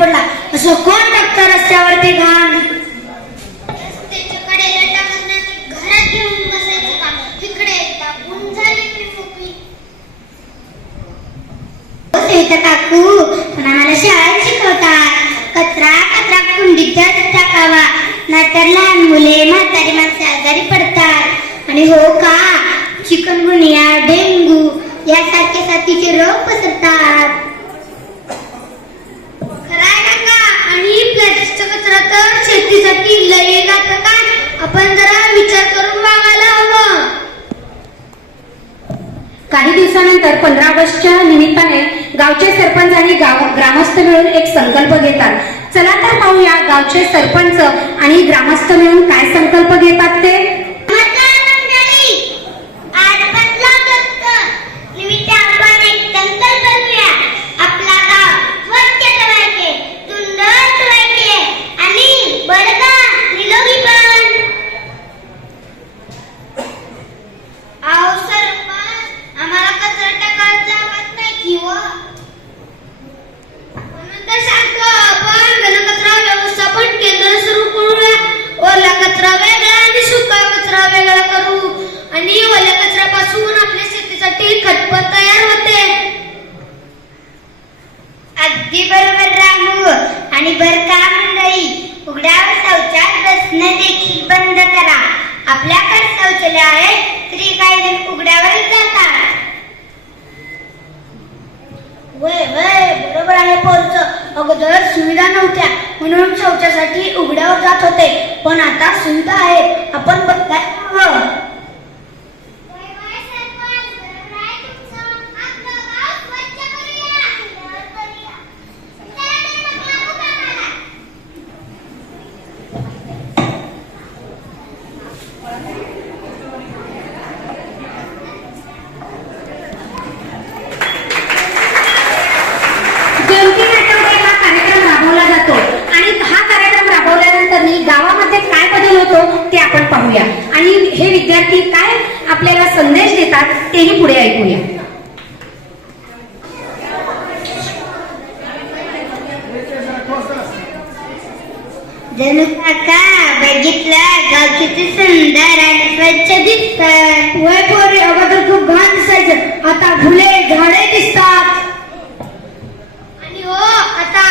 पडला असं कोण टाकतं रस्त्यावरती घाण? रस्त्याच्याकडे लटा करण्याचं घरात घेऊन बसायचं का? इकडे टाकून झाली मी मोकळी. काकू पण आम्हाला शाळेत शिकवतात कचरा कचरा कुंडीतच टाकावा, नाहीतर लहान मुले म्हातारी माणसे आजारी पडतात. आणि हो का, चिकनगुनिया डेंगू यासारखे साथीचे रोग पसरतात. खराय काका. आणि प्लास्टिकचा कचरा तर शेतीसाठी लय घातक आहे. आपण जरा विचार करून वागायला हवं. काही दिवसानंतर 15 ऑगस्टच्या निमित्ताने गावचे सरपंच आणि ग्रामस्थ मिळून एक संकल्प घेतात. चला तर पाहूया गावचे सरपंच आणि ग्रामस्थ मिळून काय संकल्प घेतात ते. अगदी बरोबर रामू. आणि बर का मंडळी, उघड्यावर शौचास बसणं देखील बंद करा. आपल्याकडे शौचालय आहे तरी काही जण उघड्यावरच जातात. वय वय बरोबर आहे पोरचं. अगोदर सुविधा नव्हत्या म्हणून शौचासाठी उघड्यावर जात होते, पण आता सुविधा आहे. आपण बघताय हवं. ते आपण पाहूया आणि हे विद्यार्थी काय आपल्याला संदेश देतात तेही पुढे ऐकूया. जणू काका बघितलं, गाव किती सुंदर आणि स्वच्छ दिसत. वय पोरी, अगोदर खूप घाण दिसायचं, आता फुले झाडे दिसतात. आणि हो, आता